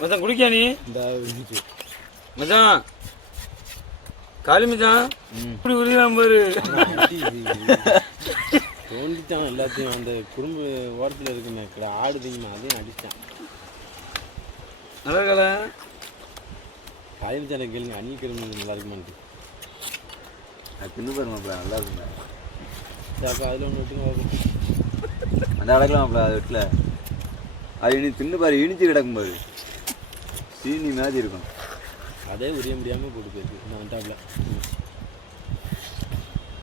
மச்சான் குடிக்கா நீ மச்சான் காளி மச்சான் இப்படி உரியாம பாரு தோண்டிட்டான் எல்லாத்தையும். அந்த குடும்ப ஓரத்தில் இருக்குன்னு ஆடுதிங்கம்மா அதையும் அடித்தான். நல்லா இருக்கல காளி மச்சான கேளுங்க, அணில் கிழமை நல்லா இருக்குமான்ட்டு. அது தின்னு பாருமாப்ல, நல்லா இருக்குங்க. அப்போ அதில் ஒன்று விட்டுங்க அந்த அடக்கலாமாப்ல, அது வீட்டில் அது இனி தின்னு பாரு, இனிச்சு கிடக்கும் பாரு, சீனி மாதிரி இருக்கும். அதே உரிய முடியாமல் போட்டு போயிருக்கு. நான் வந்துட்டாப்ல